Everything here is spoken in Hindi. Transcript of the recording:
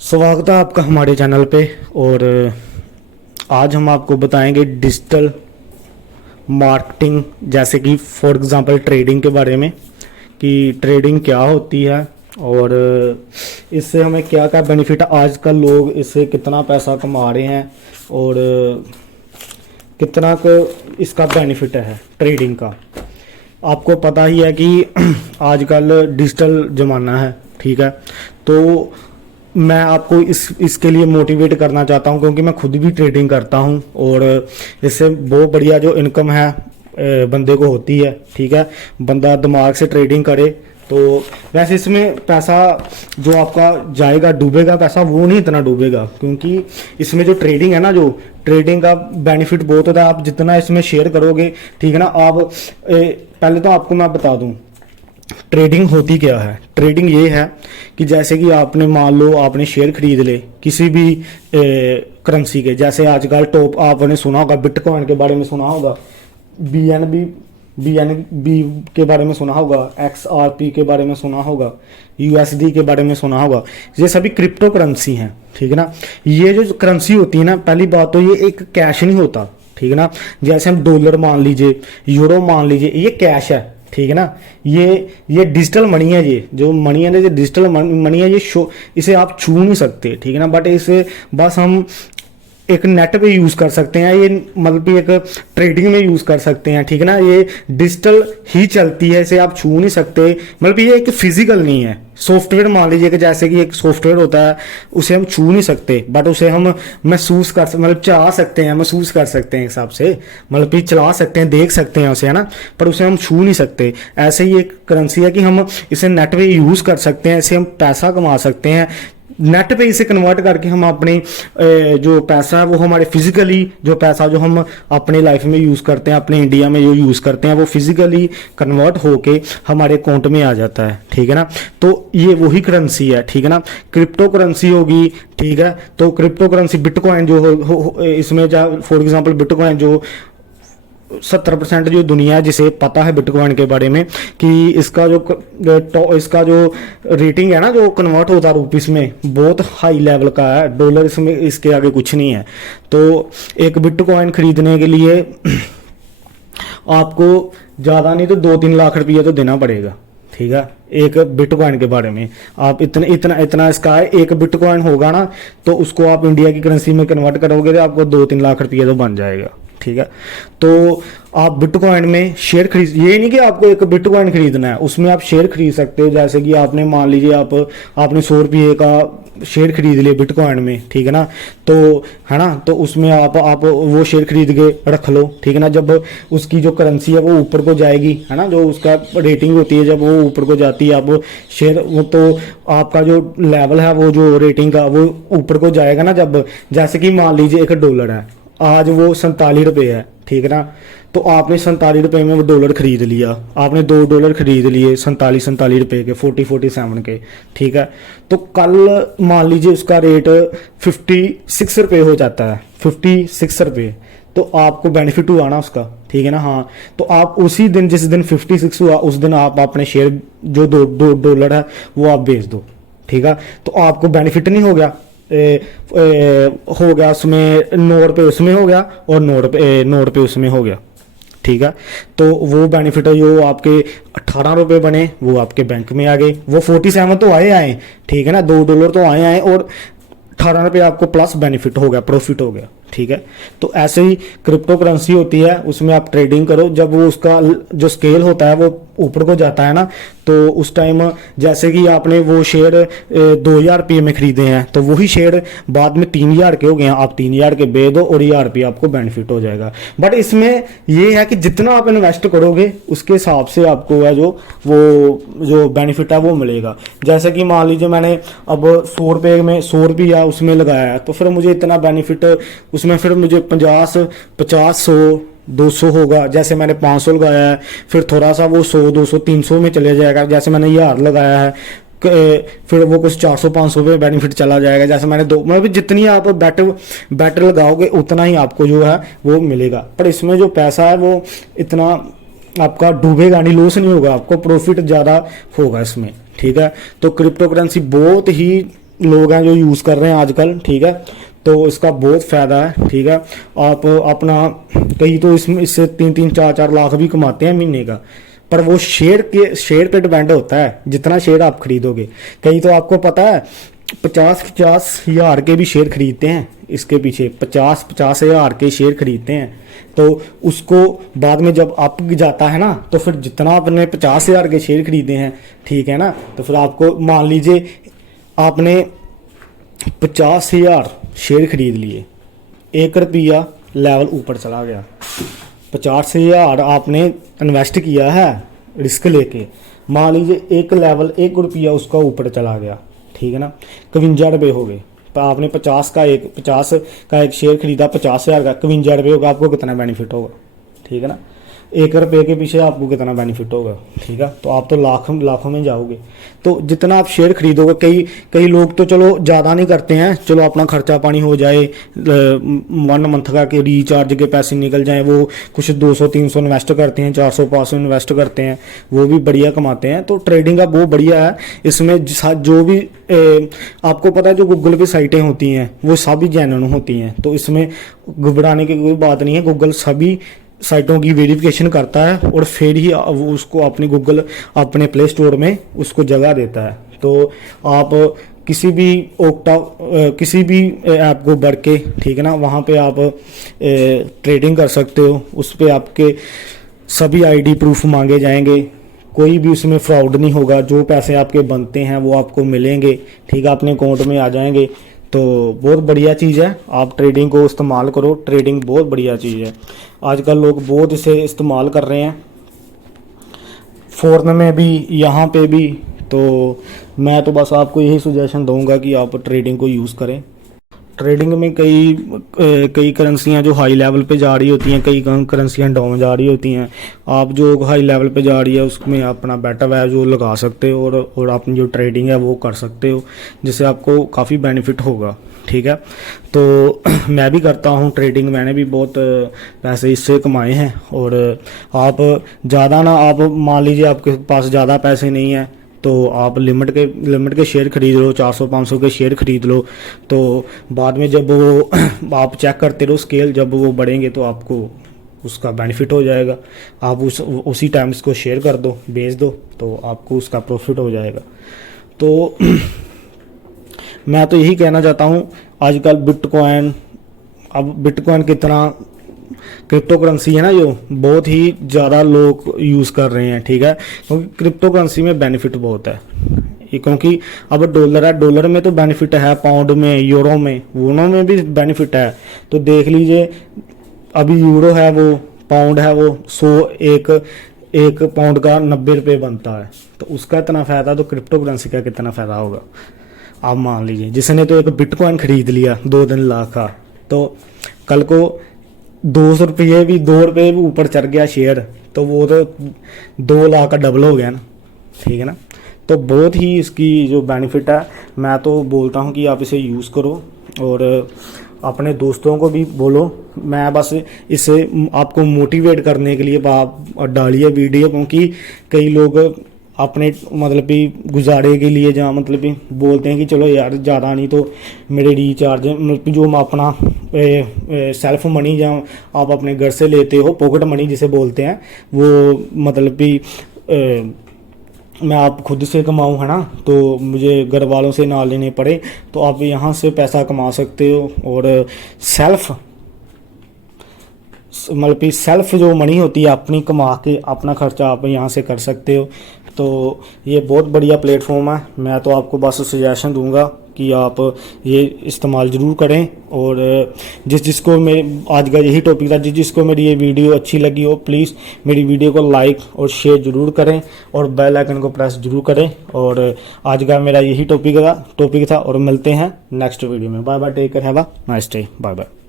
स्वागत है आपका हमारे चैनल पे। और आज हम आपको बताएंगे डिजिटल मार्केटिंग, जैसे कि फॉर एग्जांपल ट्रेडिंग के बारे में कि ट्रेडिंग क्या होती है और इससे हमें क्या क्या बेनिफिट है। आजकल लोग इससे कितना पैसा कमा रहे हैं और कितना को इसका बेनिफिट है ट्रेडिंग का। आपको पता ही है कि आजकल डिजिटल ज़माना है, ठीक है। तो मैं आपको इसके लिए मोटिवेट करना चाहता हूं, क्योंकि मैं खुद भी ट्रेडिंग करता हूं और इससे बहुत बढ़िया जो इनकम है बंदे को होती है, ठीक है। बंदा दिमाग से ट्रेडिंग करे तो वैसे इसमें पैसा जो आपका जाएगा, डूबेगा पैसा, वो नहीं इतना डूबेगा, क्योंकि इसमें जो ट्रेडिंग है ना, जो ट्रेडिंग का बेनिफिट बहुत होता है। आप जितना इसमें शेयर करोगे, ठीक है ना। आप पहले तो आपको मैं बता दूं ट्रेडिंग होती क्या है। ट्रेडिंग ये है कि जैसे कि आपने मान लो आपने शेयर खरीद ले किसी भी करेंसी के, जैसे आजकल टॉप आपने सुना होगा, बिटकॉइन के बारे में सुना होगा, बीएनबी के बारे में सुना होगा, एक्सआरपी के बारे में सुना होगा, यूएसडी के बारे में सुना होगा। ये सभी क्रिप्टो करेंसी हैं, ठीक है ना। ये जो करेंसी होती है ना, पहली बात तो ये एक कैश नहीं होता, ठीक है ना। जैसे हम डॉलर मान लीजिए, यूरो मान लीजिए, ये कैश है, ठीक है ना। ये डिजिटल मनी है। ये जो मनी है ना, ये डिजिटल मनी है। ये इसे आप छू नहीं सकते, ठीक है ना। बट इसे बस हम एक नेट पे यूज कर सकते हैं, ये मतलब एक ट्रेडिंग में यूज कर सकते हैं, ठीक है ना। ये डिजिटल ही चलती है, इसे आप छू नहीं सकते। मतलब ये एक फिजिकल नहीं है। सॉफ्टवेयर मान लीजिए कि जैसे कि एक सॉफ्टवेयर होता है, उसे हम छू नहीं सकते, बट उसे हम महसूस कर मतलब चला सकते हैं, महसूस कर सकते हैं हिसाब से, मतलब कि चला सकते हैं, देख सकते हैं उसे, है ना। पर उसे हम छू नहीं सकते। ऐसे ही एक करेंसी है कि हम इसे नेट पे यूज कर सकते हैं, इससे हम पैसा कमा सकते हैं। नेट पे इसे कन्वर्ट करके हम अपने जो पैसा है वो हमारे फिजिकली जो पैसा जो हम अपने लाइफ में यूज़ करते हैं, अपने इंडिया में जो यूज़ करते हैं, वो फिजिकली कन्वर्ट होके हमारे अकाउंट में आ जाता है, ठीक है ना। तो ये वही करेंसी है, ठीक है ना। क्रिप्टो करेंसी होगी, ठीक है। तो क्रिप्टो करेंसी बिटकॉइन जो हो इसमें फॉर एग्जांपल बिटकॉइन जो 70% जो दुनिया जिसे पता है बिटकॉइन के बारे में कि इसका जो रेटिंग है ना, जो कन्वर्ट होता है रुपीस में, बहुत हाई लेवल का है। डॉलर इसमें इसके आगे कुछ नहीं है। तो एक बिटकॉइन खरीदने के लिए आपको ज़्यादा नहीं तो 2-3 लाख रुपये तो देना पड़ेगा, ठीक है। एक बिटकॉइन के बारे में आप इतना इसका है। एक बिटकॉइन होगा ना, तो उसको आप इंडिया की करेंसी में कन्वर्ट करोगे तो आपको 2-3 लाख रुपये तो बन जाएगा, ठीक है। तो आप बिटकॉइन में शेयर खरीद, ये नहीं कि आपको एक बिटकॉइन खरीदना है, उसमें आप शेयर खरीद सकते हो। जैसे कि आपने मान लीजिए आपने 100 रुपये का शेयर खरीद लिए बिटकॉइन में, ठीक है ना। तो है ना, तो उसमें आप वो शेयर खरीद के रख लो, ठीक है ना। जब उसकी जो करेंसी है वो ऊपर को जाएगी, है ना, जो उसका रेटिंग होती है, जब वो ऊपर को जाती है, आप शेयर वो तो आपका जो लेवल है वो जो रेटिंग का वो ऊपर को जाएगा ना। जब जैसे कि मान लीजिए $1 है, आज वो 47 रुपये है, ठीक है ना। तो आपने 47 रुपये में वो डॉलर खरीद लिया, आपने $2 खरीद लिए 47 रुपये के, 47 के, ठीक है। तो कल मान लीजिए उसका रेट 56 रुपये हो जाता है, 56 रुपये, तो आपको बेनिफिट हुआ ना उसका, ठीक है ना। हाँ, तो आप उसी दिन जिस दिन 56 हुआ उस दिन आप अपने शेयर जो $2 है वो आप बेच दो, ठीक है। तो आपको बेनिफिट नहीं हो गया, हो गया उसमें 9 रुपये उसमें हो गया और 9 रुपये उसमें हो गया, ठीक है। तो वो बेनिफिट है जो आपके 18 रुपये बने वो आपके बैंक में आ गए। वो 47 तो आए, ठीक है ना, $2 तो आए और 18 रुपये आपको प्लस बेनिफिट हो गया, प्रॉफिट हो गया, ठीक है। तो ऐसे ही क्रिप्टो करेंसी होती है, उसमें आप ट्रेडिंग करो। जब वो उसका जो स्केल होता है वो ऊपर को जाता है ना, तो उस टाइम जैसे कि आपने वो शेयर 2000 रुपये में खरीदे हैं, तो वही शेयर बाद में 3000 के हो गए हैं, आप 3000 के बेच दो और 1000 रुपये आपको बेनिफिट हो जाएगा। बट इसमें ये है कि जितना आप इन्वेस्ट करोगे उसके हिसाब से आपको है जो बेनिफिट है वो मिलेगा। जैसे कि मान लीजिए मैंने अब 100 रुपये में 100 रुपया उसमें लगाया है, तो फिर मुझे इतना बेनिफिट उसमें फिर मुझे 50, 100, 200 होगा। जैसे मैंने 500 लगाया है, फिर थोड़ा सा वो 100, 200, 300 में चले जाएगा। जैसे मैंने 1000 लगाया है, फिर वो कुछ 400-500 पे बेनिफिट चला जाएगा। जैसे मैंने मतलब जितनी आप बैटर लगाओगे उतना ही आपको जो है वो मिलेगा। पर इसमें जो पैसा है वो इतना आपका डूबेगा नहीं, लॉस नहीं होगा, आपको प्रॉफिट ज़्यादा होगा इसमें, ठीक है। तो क्रिप्टो करेंसी बहुत ही लोग हैं जो यूज़ कर रहे हैं आजकल, ठीक है। तो इसका बहुत फ़ायदा है, ठीक है। आप अपना कई तो इसमें इससे 3-3 4-4 लाख भी कमाते हैं महीने का, पर वो शेयर पे डिपेंड होता है जितना शेयर आप खरीदोगे। कई तो आपको पता है 50-50 हज़ार के भी शेयर खरीदते हैं, इसके पीछे 50-50 हज़ार के शेयर खरीदते हैं। तो उसको बाद में जब अप जाता है ना, तो फिर जितना आपने 50 हज़ार के शेयर खरीदे हैं, ठीक है ना, तो फिर आपको मान लीजिए आपने 50 हज़ार शेयर खरीद लिए, 1 रुपया लेवल ऊपर चला गया, 50 हज़ार आपने इन्वेस्ट किया है रिस्क लेके, मान लीजिए 1 लेवल 1 रुपया उसका ऊपर चला गया, ठीक है ना, 51 रुपये हो गए। तो आपने 50 का एक शेयर खरीदा 50 हज़ार का, 51 रुपये होगा, आपको कितना बेनिफिट होगा, ठीक है ना। 1 रुपये के पीछे आपको कितना बेनिफिट होगा, ठीक है। तो आप तो लाखों में जाओगे। तो जितना आप शेयर खरीदोगे, कई लोग तो चलो ज़्यादा नहीं करते हैं, चलो अपना खर्चा पानी हो जाए, 1 मंथ का के रिचार्ज के पैसे निकल जाएं, वो कुछ 200-300 इन्वेस्ट करते हैं, 400-500 इन्वेस्ट करते हैं, वो भी बढ़िया कमाते हैं। तो ट्रेडिंग का वो बढ़िया है। इसमें जो भी आपको पता है जो गूगल पे साइटें होती हैं वो सभी जेन्युइन होती हैं, तो इसमें घबराने की कोई बात नहीं है। गूगल सभी साइटों की वेरिफिकेशन करता है और फिर ही वो उसको अपने प्ले स्टोर में उसको जगह देता है। तो आप किसी भी ऐप को बढ़ के, ठीक है ना, वहाँ पे आप ट्रेडिंग कर सकते हो। उस पर आपके सभी आईडी प्रूफ मांगे जाएंगे, कोई भी उसमें फ्रॉड नहीं होगा, जो पैसे आपके बनते हैं वो आपको मिलेंगे, ठीक है, अपने अकाउंट में आ जाएंगे। तो बहुत बढ़िया चीज़ है, आप ट्रेडिंग को इस्तेमाल करो, ट्रेडिंग बहुत बढ़िया चीज़ है। आजकल लोग बहुत इसे इस्तेमाल कर रहे हैं, फॉरेन में भी, यहाँ पे भी। तो मैं तो बस आपको यही सजेशन दूंगा कि आप ट्रेडिंग को यूज़ करें। ट्रेडिंग में कई करेंसियाँ जो हाई लेवल पे जा रही होती हैं, कई करेंसियाँ डाउन जा रही होती हैं। आप जो हाई लेवल पे जा रही है उसमें अपना बेटर वैल्यू लगा सकते हो और अपनी जो ट्रेडिंग है वो कर सकते हो, जिससे आपको काफ़ी बेनिफिट होगा, ठीक है। तो मैं भी करता हूँ ट्रेडिंग, मैंने भी बहुत पैसे इससे कमाए हैं। और आप ज़्यादा ना, आप मान लीजिए आपके पास ज़्यादा पैसे नहीं है तो आप लिमिट के शेयर खरीद लो, 400-500 के शेयर खरीद लो। तो बाद में जब वो आप चेक करते रहो स्केल, जब वो बढ़ेंगे तो आपको उसका बेनिफिट हो जाएगा। आप उसी टाइम इसको शेयर कर दो, बेच दो, तो आपको उसका प्रॉफिट हो जाएगा। तो मैं तो यही कहना चाहता हूँ, आजकल बिटकॉइन कितना क्रिप्टो करेंसी है ना, जो बहुत ही ज़्यादा लोग यूज़ कर रहे हैं, ठीक है, क्योंकि क्रिप्टो करेंसी में बेनिफिट बहुत है। क्योंकि अब डॉलर है, डॉलर में तो बेनिफिट है, पाउंड में, यूरो में, वोनों में भी बेनिफिट है। तो देख लीजिए, अभी यूरो है, वो पाउंड है, वो 100 पाउंड का 90 रुपये बनता है। तो उसका इतना फ़ायदा, तो क्रिप्टो करेंसी का कितना फ़ायदा होगा। आप मान लीजिए जिसने तो एक बिटकॉइन खरीद लिया 2-3 लाख का, तो कल को 2 रुपये भी ऊपर चढ़ गया शेयर, तो वो तो 2 लाख का डबल हो गया ना, ठीक है ना। तो बहुत ही इसकी जो बेनिफिट है, मैं तो बोलता हूँ कि आप इसे यूज़ करो और अपने दोस्तों को भी बोलो। मैं बस इसे आपको मोटिवेट करने के लिए आप डालिए वीडियो, क्योंकि कई लोग अपने मतलब कि गुजारे के लिए, जहाँ मतलब कि बोलते हैं कि चलो यार ज़्यादा नहीं तो मेरे रिचार्ज, मतलब जो हम अपना सेल्फ मनी जहाँ आप अपने घर से लेते हो, पॉकेट मनी जिसे बोलते हैं, वो मतलब कि मैं आप खुद से कमाऊँ, है ना, तो मुझे घर वालों से ना लेने पड़े, तो आप यहाँ से पैसा कमा सकते हो। और मतलब कि सेल्फ जो मनी होती है अपनी, कमा के अपना खर्चा आप यहाँ से कर सकते हो। तो ये बहुत बढ़िया प्लेटफॉर्म है। मैं तो आपको बस सजेशन दूंगा कि आप ये इस्तेमाल ज़रूर करें। और जिसको मेरे आज का यही टॉपिक था, जिसको मेरी ये वीडियो अच्छी लगी हो, प्लीज़ मेरी वीडियो को लाइक और शेयर ज़रूर करें और बेल आइकन को प्रेस ज़रूर करें। और आज का मेरा यही टॉपिक था और मिलते हैं नेक्स्ट वीडियो में। Bye bye, take care, have a nice day, bye bye.